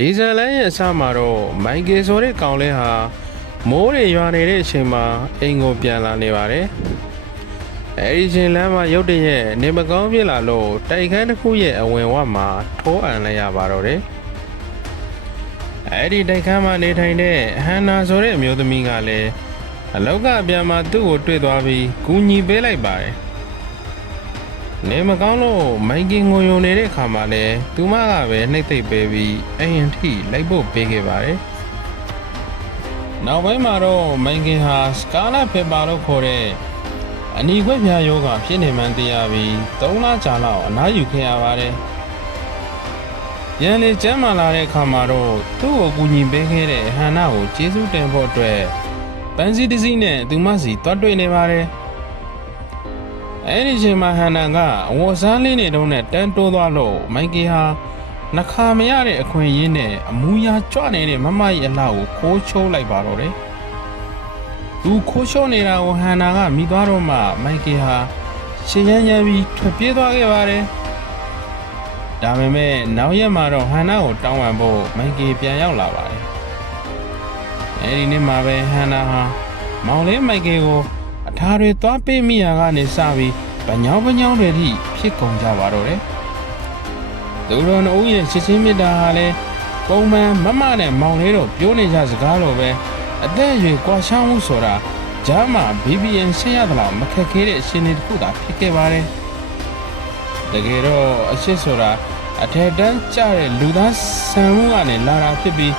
ဒီဇယ်လန်ရဲ့အစမှာတော့မိုင်ကယ်ဆိုတဲ့ကောင်လေးဟာမိုးတွေရွာနေတဲ့အချိန်မှာအိမ်ကိုပြန်လာနေပါတယ်။အဲဒီချိန်လမ်းမှာရုတ်တရက်နေမကောင်းဖြစ်လာလို့တိုက်ခန်းတစ်ခုရဲ့အဝင်ဝမှာထိုးအံလိုက်ရပါတော့တယ်။အဲဒီတိုက်ခန်းမှာနေထိုင်တဲ့ဟန်နာဆိုတဲ့အမျိုးသမီးကလည်းအလောက်ကပြန်မှာသူ့ကိုတွေ့သွားပြီးကူညီပေးလိုက်ပါတယ်။နေမကောင်းလို့မိုင်ကင်ငိုယုံနေတဲ့ခါမှာလဲသူမကပဲနှိမ့်သိပ်ပေးပြီးအိမ်ထိလိုက်ဖို့ပေးခဲ့ပါတယ်။နောက်ပိုင်းမှာတော့မိုင်ကင်ဟာစကာလာဖေပါလို့ခေါ်တဲ့အနီခွက်ပြားယောဂဖြစ်နေမှန်းသိရပြီး3လကြာလောက်အနားယူခဲ့ရပါတယ်။ရန်လေကျမ်းမာလာတဲ့အခါမှာတော့သူ့ကိုကူညီပေးခဲ့တဲ့ဟန်နာကိုကျေးဇူးတင်ဖို့အတွက်ပန်းစည်းတစ်စီးနဲ့သူမစီတွားတွေ့နေပါတယ်။အဲဒီချိန်မှာဟန်နာကအဝတ်စားလေးနဲ့တုံးနဲ့တန်းတိုးသွားလို့မိုက်ကီဟာနှခါမရတဲ့အခွင့်အရေးနဲ့အမူအရာကြွနေတဲ့မမကြီးအလှကိုခိုးချိုးလိုက်ပါတော့တယ်။သူခိုးချိုးနေတာကိုဟန်နာကမိသွားတော့မှမိုက်ကီဟာရှင်းရမ်းရမ်းပြီးထွက်ပြေးသွားခဲ့ပါတယ်။ဒါပေမဲ့နောက်ရက်မှာတော့ဟန်နာကိုတောင်းပန်ဖို့မိုက်ကီပြန်ရောက်လာပါတယ်။အဲဒီနေ့မှာပဲဟန်နာဟာမောင်လေးမိုက်ကီကိုအထာတွေသွားပေးမိရာကနေစပြီးဗညောင်းတွေထိဖြစ်ကုန်ကြပါတော့တယ်။သူတို့နှုတ်ရဲ့ချစ်ချင်းမြတ်တာဟာလည်းပုံမှန်မမနဲ့မောင်လေးတို့ပြောနေကြစကားလိုပဲအသက်အရွယ်ကွာခြားမှုဆိုတာဂျားမှာ BBN ဆင်းရသလောက်မခက်ခဲတဲ့အရှင်တွေတစ်ခုသာဖြစ်ခဲ့ပါတယ်။တကယ်တော့အရှိဆိုတာအထက်တန်းကျတဲ့လူသားဆန်မှုကနေလာတာဖြစ်ပြီး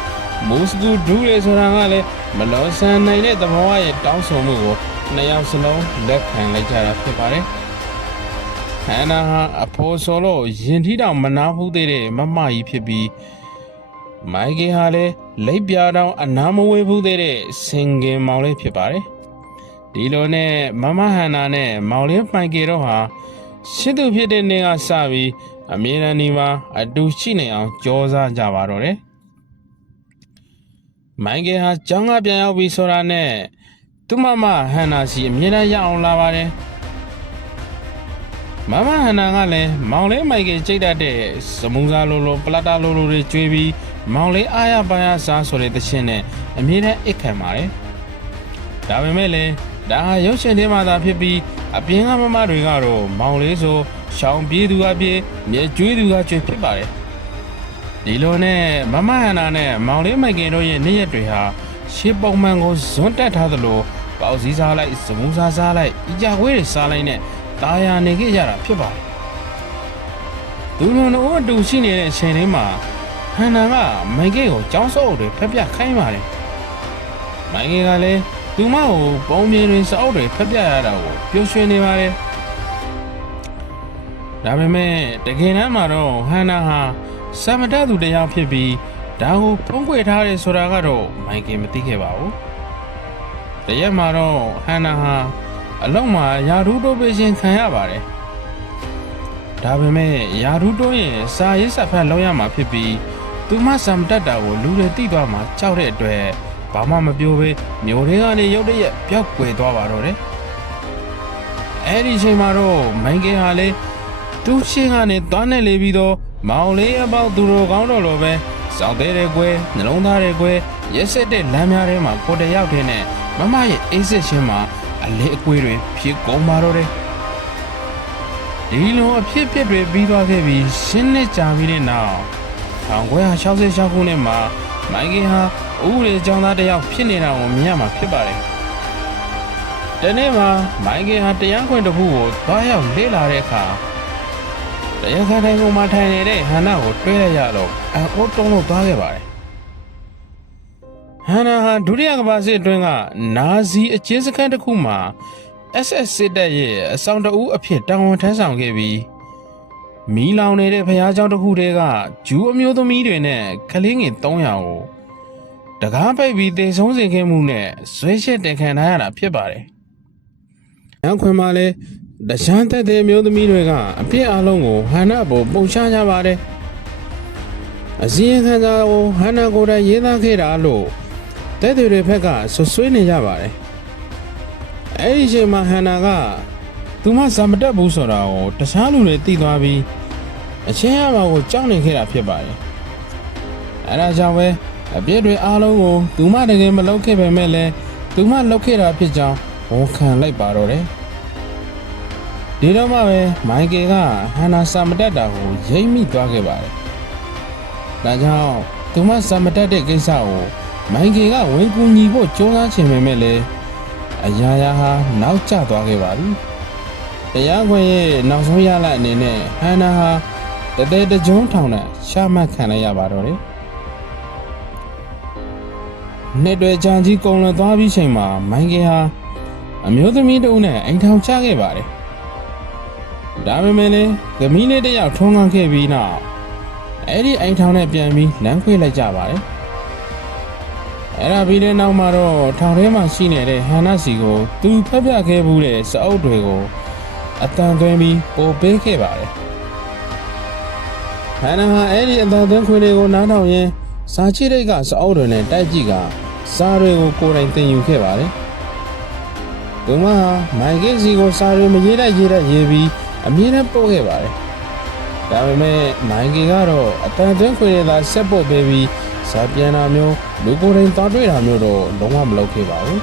မိုးစကူဒူးတွေဆိုတာကလည်းမလောဆန်နိုင်တဲ့သဘောရဲ့တောင်းဆိုမှုကိုနှစ်ယောက်စလုံးလက်ခံလိုက်ကြတာဖြစ်ပါတယ်။ဟန်နာဟာအဖိုးဆိုလို့ရင်ထီးတောင်မနာဘူးသေးတဲ့မမကြီးဖြစ်ပြီးမိုက်ကီဟာလည်းလိပ်ပြာတောင်အနာမဝေးဘူးသေးတဲ့စင်ကင်မောင်လေးဖြစ်ပါတယ်။ဒီလိုနဲ့မမဟန်နာနဲ့မောင်လေးမိုက်ကီတို့ဟာရှစ်သူဖြစ်တဲ့နေ့ကစပြီးအမြဲတမ်းဒီမှာအတူရှိနေအောင်ကြောစားကြပါတော့တယ်။မိုက်ကီဟာကျောင်းကပြန်ရောက်ပြီးဆိုတာနဲ့သူမမဟန်နာစီအမြဲတမ်းရအောင်လာပါတယ်မမဟန်နာကလည်းမောင်လေးမိုက်ကယ်ကြိတ်တတ်တဲ့စမူးစားလိုပလတ်တာလိုတွေကျွေးပြီးမောင်လေးအားရပါရစားဆိုတဲ့သချင်းနဲ့အမြဲတမ်းအိတ်ခံပါတယ်ဒါပေမဲ့လည်းဒါဟာရုပ်ရှင်ထဲမှာသာဖြစ်ပြီးအပြင်ကမမတွေကတော့မောင်လေးဆိုရှောင်းပြေးသူအပြေးမြေကျွေးသူကကျွေးဖြစ်ပါတယ်ဒီလိုနဲ့မမဟန်နာနဲ့မောင်လေးမိုက်ကယ်တို့ရဲ့နေ့ရက်တွေဟာရှေးပုံမှန်ကိုဇွန်းတက်ထားသလိုပေါစည်းစားလိုက်စမူးစားလိုက်အကြခွေးတွေစားလိုက်နဲ့တာယာနေခဲ့ကြတာဖြစ်ပါတယ်သူတို့တို့အတူရှိနေတဲ့အချိန်လေးမှာဟန်နာကမိုက်ကယ်ကိုကြောင်းစောအုပ်တွေဖက်ပြခိုင်းပါတယ်မိုက်ကယ်ကလည်းသူမကိုပုံမြင်တွင်စောအုပ်တွေဖက်ပြရတာကိုပျော်ရွှင်နေပါတယ်ဒါပေမဲ့တကယ်တမ်းမှာတော့ဟန်နာဟာစမတသူတစ်ယောက်ဖြစ်ပြီးဒါကိုဖုံးကွယ်ထားတယ်ဆိုတာကတော့မိုက်ကယ်မသိခဲ့ပါဘူးတရက်မှာတော့ဟန်နာဟာအလုံးမှာယာရူးတိုးပေးခြင်းခံရပါတယ်ဒါပေမဲ့ယာရူးတိုးရဲ့စာရေးစာဖတ်လုံးရမှာဖြစ်ပြီးသူမစံတက်တာကိုလူတွေသိသွားမှာကြောက်တဲ့အတွက်ဘာမှမပြောဘဲမျိုးတွေကနေရုတ်တရက်ပျောက်ကွယ်သွားပါတော့တယ်အဲ့ဒီချိန်မှာတော့မိုက်ကယ်ဟာလေသူ့ရှင်းကနေသွားနေလေပြီးတော့မောင်လေးအပေါက်သူတို့ကောင်းတော့လို့ပဲစောက်သေးတဲ့ကွယ်နှလုံးသားတဲ့ကွယ်ရက်ဆက်တဲ့လမ်းများထဲမှာကိုတယောက်တည်းနဲ့မမရဲ့အိတ်ဆက်ချင်းမှာအလေးအကွေးတွေဖြစ်ကုန်ပါတော့တယ်ဒီလိုအဖြစ်တွေပြီးသွားခဲ့ပြီးရှင်းနှစ်ကြာပြီးတဲ့နောက်1966ခုနှစ်မှာမိုက်ကယ်ဟာဥပဒေကျောင်းသားတစ်ယောက်ဖြစ်နေတာကိုမြင်ရမှာဖြစ်ပါတယ်ဒီနေ့မှာမိုက်ကယ်ဟာတရားခွင်တစ်ခုကိုသွားရောက်လေ့လာတဲ့အခါတရားခံတိုင်းပေါ်မှာထိုင်နေတဲ့ဟန်နာကိုတွေ့ရတော့အိုးတုံးလို့သွားခဲ့ပါတယ်ဟန်နာဟာဒုတိယကမ္ဘာစစ်အတွင်းကနာဇီအကျဉ်းစခန်းတစ်ခုမှာ SS စစ်တပ်ရဲ့အဆောင်တအူးအဖြစ်တာဝန်ထမ်းဆောင်ခဲ့ပြီးမီးလောင်နေတဲ့ဖျားเจ้าတစ်ခုတည်းကဂျူးအမျိုးသမီးတွေနဲ့ကလေးငယ်300ကိုတကားပိတ်ပြီးတေဆုံးစေခဲ့မှုနဲ့ဇွဲချက်တင်ခံထားရတာဖြစ်ပါတယ်။နောက်ခွင်မှာလည်းတခြားသက်တဲ့မျိုးသမီးတွေကအပြစ်အလုံးကိုဟန်နာပေါ်ပုံချကြပါတယ်။အစည်းအဝေးကိုဟန်နာကိုယ်တိုင်ရေးသားခဲ့တာလို့တဲ့တွေဘက်ကဆွဆွေးနေကြပါတယ်။အဲဒီအချိန်မှာဟန်နာကသူမစာမတက်ဘူးဆိုတာကိုတခြားလူတွေသိသွားပြီးအချင်းအမကိုကြောက်နေခဲ့တာဖြစ်ပါတယ်။ အဲဒါကြောင့်ပဲအပြစ်တွေအားလုံးကိုသူမတကယ်မလုပ်ခဲ့ပေမဲ့လည်းသူမလုပ်ခဲ့တာဖြစ်ကြောင်းဝန်ခံလိုက်ပါတော့တယ်ဒီတော့မှပဲမိုက်ကယ်ကဟန်နာစာမတက်တာကိုရိပ်မိသွားခဲ့ပါတယ်ဒါကြောင့်သူမစာမတက်တဲ့ကိစ္စကိုမိုက်ကယ်ကဝင်ကူညီဖို့ကြိုးစားချင်ပေမဲ့လည်းအရာရာဟာနောက်ကျသွားခဲ့ပါပြီတရားခွင်ရဲ့နောက်ဆုံးရလဒ်အနေနဲ့ဟန်နာဟာတကြုံထောင်နဲ့ရှာမှတ်ခံလိုက်ရပါတော့တယ်နှစ်တွေကြာကြီးကုန်လွန်သွားပြီးချိန်မှာမိုက်ကယ်ဟာအမျိုးသမီးတဦးနဲ့အိမ်ထောင်ချခဲ့ပါတယ်ဒါပေမဲ့လည်းသမီးလေးတစ်ယောက်ထုံးကားခဲ့ပြီးနောက်အဲ့ဒီအိမ်ထောင်နဲ့ပြန်ပြီးလမ်းခွေလိုက်ကြပါတယ်အဲ့ဒါပြီးတဲ့နောက်မှာတော့ထောင်ထဲမှာရှိနေတဲ့ဟန်နာစီကိုသူဖက်ပြခဲ့မှုတဲ့စအုပ်တွေကိုအတန်သွင်းပြီးပို့ပေးခဲ့ပါတယ်ဟန်နာဟာအဲ့ဒီအတန်သွင်းခွေတွေကိုနားထောင်ရင်းစာချိတ်ကစအုပ်တွေနဲ့တိုက်ကြည့်ကစာတွေကိုကိုယ်တိုင်သင်ယူခဲ့ပါတယ်သူမဟာမိုက်ကယ်စီကိုစာတွေမရေးတတ်ရေးပြီးအမြဲတမ်းပို့ခဲ့ပါတယ်ဒါပေမဲ့မိုက်ကယ်ကတော့အတန်သွင်းခွေတွေသာဆက်ပို့ပေးပြီးစာပြန်တာမျိုးလူကိုယ်တိုင်သွားတွေ့တာမျိုးတော့လုံးဝမလုပ်ခဲ့ပါဘူး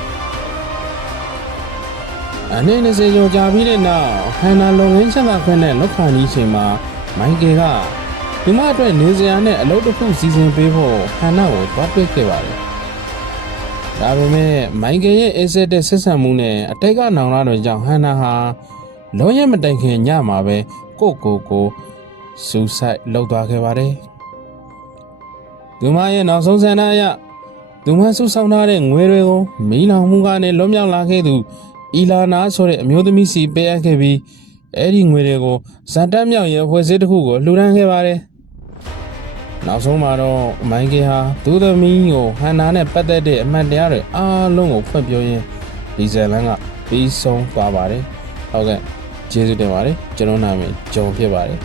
အနေနဲ့20ကျော်ကြာပြီးတဲ့နောက်ဟန်နာလုံငင်းချက်သာခွင့်နဲ့လောက်ခါနီးချိန်မှာမိုက်ကယ်ကဒီမအတွက်နေစရာနဲ့အလုပ်တစ်ခုစီစဉ်ပေးဖို့ဟန်နာကိုသွားတွေ့ခဲ့ပါတယ်ဒါပေမဲ့မိုက်ကယ်ရဲ့အစ်ဆက်တဲ့ဆက်ဆံမှုနဲ့အတိတ်ကနောင်လာတွေကြောင့်ဟန်နာဟာလုံးရမတိုင်ခင်ညမှာပဲကိုစူဆိုက်လုပ်သွားခဲ့ပါတယ်သူမရဲ့နောက်ဆုံးဆန္ဒအရသူမဆုဆောင်ထားတဲ့ငွေတွေကိုမီးလောင်မှုကနေလွတ်မြောက်လာခဲ့သူအီလာနာဆိုတဲ့အမျိုးသမီးစီပေးအပ်ခဲ့ပြီးအဲ့ဒီငွေတွေကိုဇန်တက်မြောက်ရဲ့ဖွဲ့စည်းတစ်ခုကိုလှူဒန်းခဲ့ပါတယ်နောက်ဆုံးမှာတော့မိုက်ကယ်ဟာသူ့သမီးကိုဟန်နာနဲ့ပတ်သက်တဲ့အမှတ်တရားတွေအားလုံးကိုဖွင့်ပြောရင်းဒီဇယ်လန်ကပြီးဆုံးသွားပါတယ်ဟုတ်ကဲ့ကျေးဇူးတင်ပါတယ်ကျွန်တော်နာမည်ဂျုံဖြစ်ပါတယ်